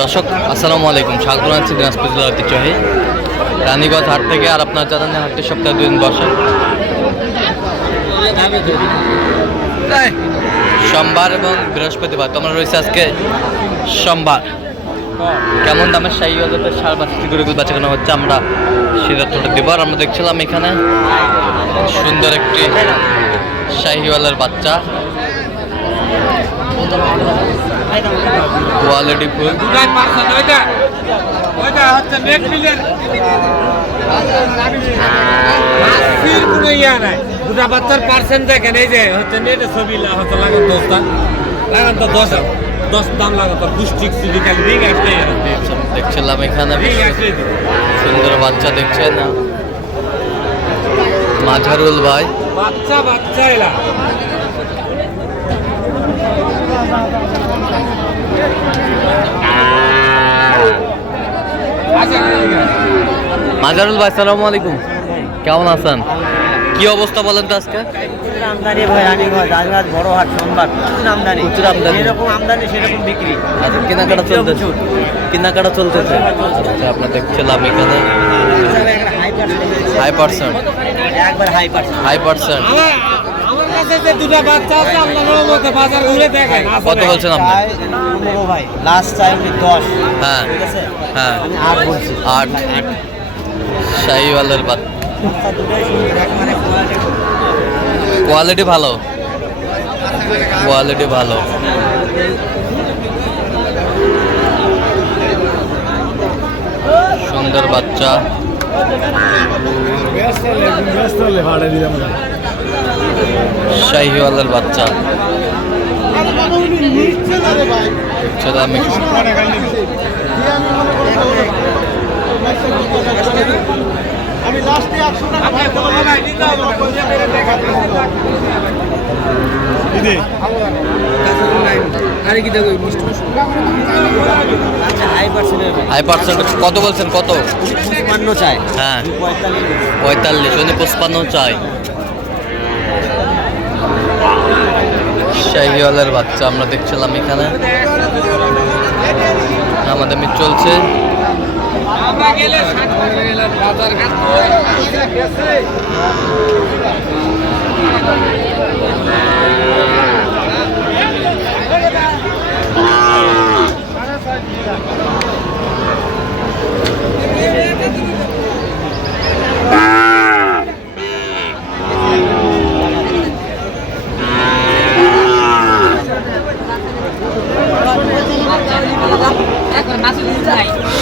দর্শক আসসালামু আলাইকুম। স্বাগত জানাচ্ছি দিনাজপুর জেলার ঐতিহ্যবাহী রানীগঞ্জ হাট থেকে আর আপনার জানান হাটটি সপ্তাহে দুদিন বসে। সোমবার এবং বৃহস্পতিবার তোমরা রয়েছে আজকে সোমবার। কেমন দামের শাহী বাজারের সার বাচ্চা বাচ্চা কেনা হচ্ছে আমরা তোটা দিব। আর আমরা দেখছিলাম এখানে সুন্দর একটি শাহিওয়ালের বাচ্চা। কোয়ালিটি ফুল দুটা বাচ্চার পার্সেন্ট দেখেন এই যে হচ্ছে নেটে ছবি হচ্ছে লাগান দশটা। লাগান তো দশ দশ দাম লাগান তো পুষ্টিক সিলিকাল রিং আসলে দেখছিলাম এখানে সুন্দর বাচ্চা দেখছেন মাঝারুল ভাই। বাচ্চা বাচ্চা এলা। মাঝারুল ভাই সালামু আলাইকুম। কেমন আছেন? কি অবস্থা বলেন তো আজকে? আমদানি ভাই রানীগঞ্জ রাজগাছ বড় হাট সোমবার। প্রচুর আমদানি। প্রচুর আমদানি। যেরকম আমদানি সেরকম বিক্রি। আচ্ছা কেনাকাটা চলতেছে। কেনাকাটা চলতেছে। আচ্ছা আপনার দেখছিলাম এখানে। High percent. High percent. High percent. আমার আমার কাছে যে দুটা বাচ্চা আছে আল্লাহর রহমতে বাজার ঘুরে দেখেন কত নাকি? বলছেন আপনি? ভাই লাস্ট চাই উনি হ্যাঁ ঠিক আছে? হ্যাঁ। আমি বলছি। শাহিওয়ালের। কোয়ালিটি ভালো। কোয়ালিটি ভালো। সুন্দর বাচ্চা। নিতে হবে না, বুঝে পেরে দেখাতে হবে। আচ্ছা কত বলছেন? কত? পঞ্চান্ন চাই। হ্যাঁ। পঁয়তাল্লিশ। পঁয়তাল্লিশ পঁচপান্ন চাই। শাহিওয়ালের বাচ্চা আমরা দেখছিলাম এখানে। আমাদের চলছে ঘাট করে।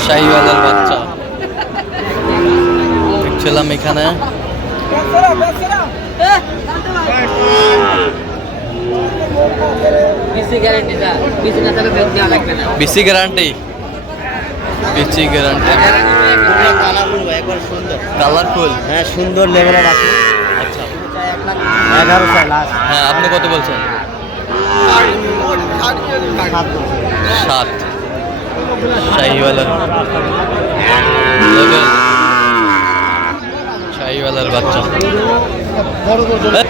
শাহিওয়ালের বাচ্চা দেখছিলাম এখানে। বিসি গ্যারান্টি বিসি গ্যারান্টি। কালারফুল। হ্যাঁ সুন্দর লেভেলের আছে। আচ্ছা। লাস্ট হ্যাঁ আপনি কত বলছেন? সাত। বলছি। শাহিওয়ালার বাচ্চা। এ,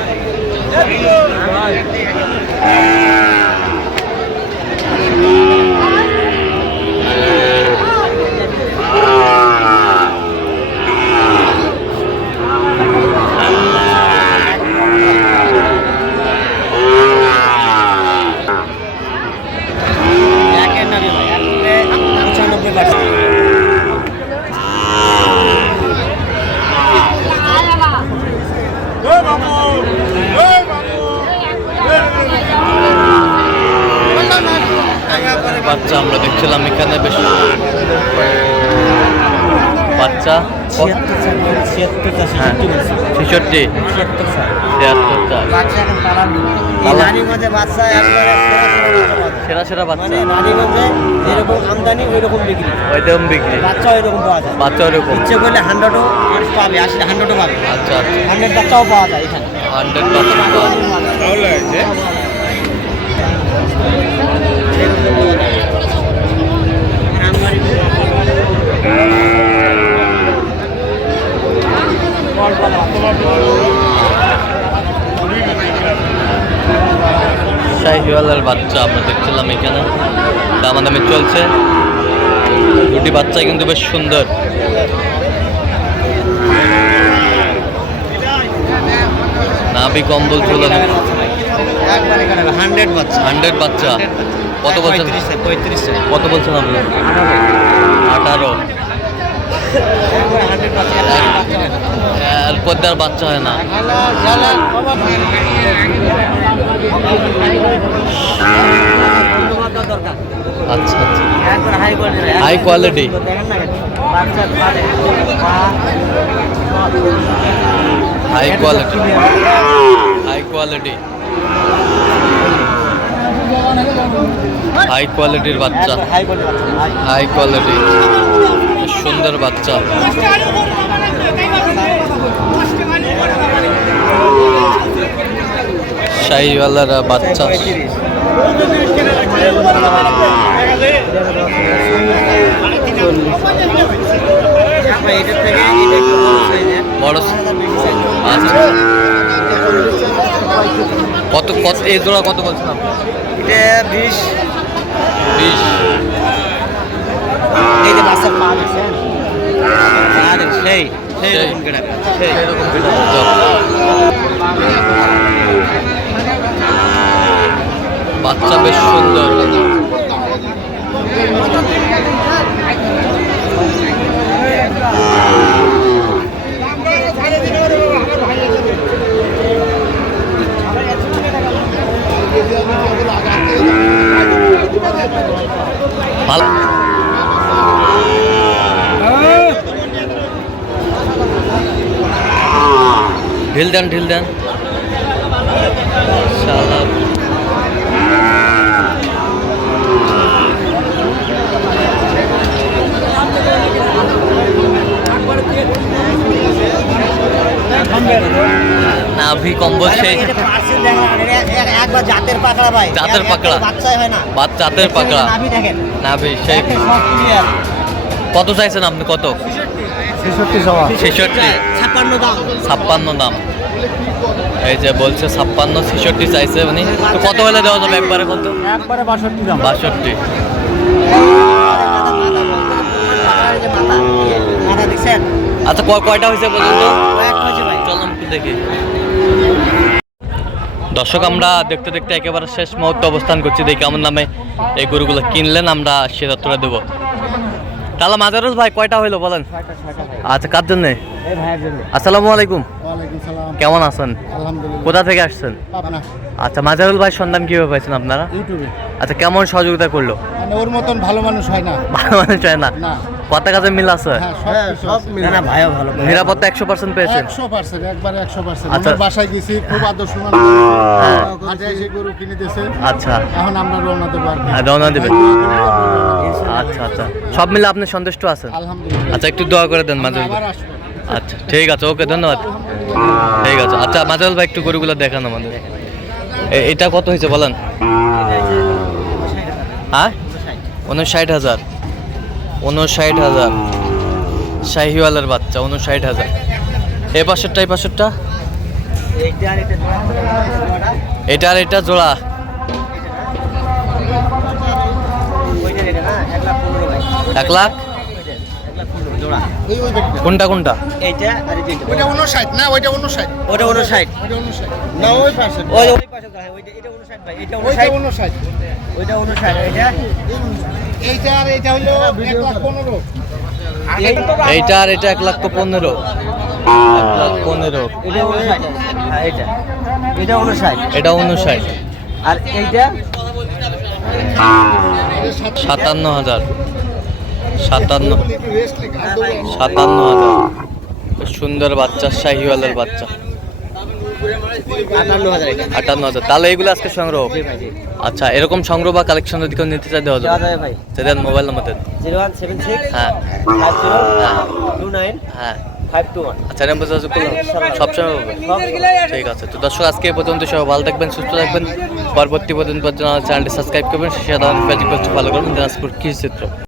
একের নামে ভাই একবারে পঁচানব্বই পার্সেন্ট বাচ্চা আমরা দেখছিলাম এখানে বেশ বাচ্চা। হ্যাঁ ছেষট্টি বলছি ছেষট্টি। ছিয়াত্তর চাই ছিয়াত্তর চার বাচ্চা এখন কালার এই কালার। রানীগঞ্জে বাচ্চা একবারে সেরা সেরা বাচ্চা সেরা সেরা পাবে। বাচ্চা রানীগঞ্জে যেরকম আমদানি ওই রকম বিক্রি। ওইটাও বিক্রি। বাচ্চা ওই রকম পাওয়া যায়। বাচ্চা ওরকম ইচ্ছে করলে হান্ড্রেডও পাবে আসলে হান্ড্রেডও পাবে। আচ্ছা হান্ড্রেড বাচ্চাও পাওয়া যায় এখানে। হান্ড্রেড পার্সেন্ট তাহলে হয়েছে। শাহিওয়ালার বাচ্চা আমরা দেখছিলাম এখানে। দামাদামি চলছে। দুটি বাচ্চাই কিন্তু বেশ সুন্দর। নাভি কম্বল ঝুলানো হান্ড্রেড বাচ্চা হান্ড্রেড বাচ্চা। কত বলছেন? পঁয়ত্রিশ। কত বলছেন আপনি? আঠারো। হান্ড্রেড বাচ্চা হয় না। High quality high quality high quality high কোয়ালিটির বাচ্চা। হাই কোয়ালিটি সুন্দর বাচ্চা। শাহিওয়ালার বাচ্চা। বড় আচ্ছা। কত কত এই জোড়া কত বলছিলাম এটা বিশ। বিশ। এই যে বাচ্চার পা দেখছেন? আরে সেই সেই। রকম কেটা সেই। রকম বাচ্চা বেশ সুন্দর ভালো ঢিল দেন ঢিল দেন। নাভি সেই একবার জাতের পাকড়া ভাই। জাতের পাকড়া। একটা বাচ্চাই হয় না। বাচ্চা হাতের পাকড়া। নাভি দেখেন। নাভি সেই কত চাইছেন আপনি? কত? ছেষট্টি ছেষট্টি। ছাপ্পান্ন দাম। ছাপ্পান্ন দাম। এই যে বলছে ছাপ্পান্ন ছেষট্টি চাইছে উনি। তো কত হলে দেওয়া যাবে একবারে কত একবারে বাষট্টি দাম। বাষট্টি। আচ্ছা কয়টা হয়েছে কয়েক চলুন দেখি। দর্শক আমরা দেখতে দেখতে একেবারে শেষ মুহূর্তে অবস্থান করছি। দেখি আমার নামে এই গরুগুলো কিনলেন আমরা সে তত্ত্বটা দেবো। তাহলে মাজারুল ভাই কয়টা হইল বলেন? আচ্ছা কার জন্যে? জন্য। আসসালামু আলাইকুম। সালাম। কেমন আছেন? কোথা থেকে আসছেন? আচ্ছা মাজারুল ভাই সন্ধান কীভাবে পাইছেন আপনারা? আচ্ছা কেমন সহযোগিতা করল? মানে ওর মতন ভালো মানুষ হয় না। ভালো মানুষ হয় না? কথা কাজে মিল আছে? হ্যাঁ ভালো নিরাপত্তা একশো পার্সেন্ট পেয়েছেন? একশো পার্সেন্ট একবারে একশো পার্সেন্ট আচ্ছা। বাসায় গেছি খুব আদর্শ মানুষ। গরু কিনে দিয়েছে। আচ্ছা। এখন আমরা রওনা দেবো। হ্যাঁ, রওনা দেবেন। আচ্ছা আচ্ছা। সব মিলে আপনি সন্তুষ্ট আছেন? আচ্ছা একটু দোয়া করে দেন ভাই। আচ্ছা ঠিক আছে ওকে ধন্যবাদ। ঠিক আছে আচ্ছা মাজারুল ভাই একটু গরুগুলো দেখান আমাদের। এটা কত হয়েছে বলেন? হ্যাঁ? উনষাট হাজার। উনষাট হাজার। শাহিওয়ালের বাচ্চা উনষাট হাজার। এ পাশেরটা এই পাশেরটা? এটা আর এটা জোড়া ওইটা এটা না এক লাখ পনেরো ভাই এক লাখ। কোনটা কোনটা? এইটা আর ওইটা উনষাট না ওইটা উনষাট ওটা উনষাট ওইটা উনষাট না ওই পাশে ওই ওই পাশে ওইটা এটা ভাই এটা ওইটা এটা এইটা? আর হলো এক লাখ পনেরো। এইটা আর এটা এক লাখ এটা হ্যাঁ এটা। এটা উনষাট এটা উনষাট আর এইটা? সাতান্ন হাজার। সাতান্ন। সাতান্ন হাজার। সুন্দর বাচ্চা শাহিওয়ালের বাচ্চা। আটান্ন হাজার তাহলে এইগুলো আজকে সংগ্রহ আচ্ছা এরকম সংগ্রহ বা কালেকশন যদি কেউ নিতে চাই দেওয়া যাবে। ভাই। সেটার মোবাইল নাম্বার দেন। জিরো ওয়ান সেভেন সিক্স হ্যাঁ। টু নাইন হ্যাঁ। ওয়ান। আচ্ছা নাম্বার যোগাযোগ করলাম সবসময় ঠিক আছে। তো দর্শক আজকে পর্যন্ত সবাই ভালো থাকবেন সুস্থ থাকবেন। পরবর্তী পর্যন্ত চ্যানেলটি সাবস্ক্রাইব করবেন সে সাধারণ ফলো করবেন। দিনাজপুর কৃষি চিত্র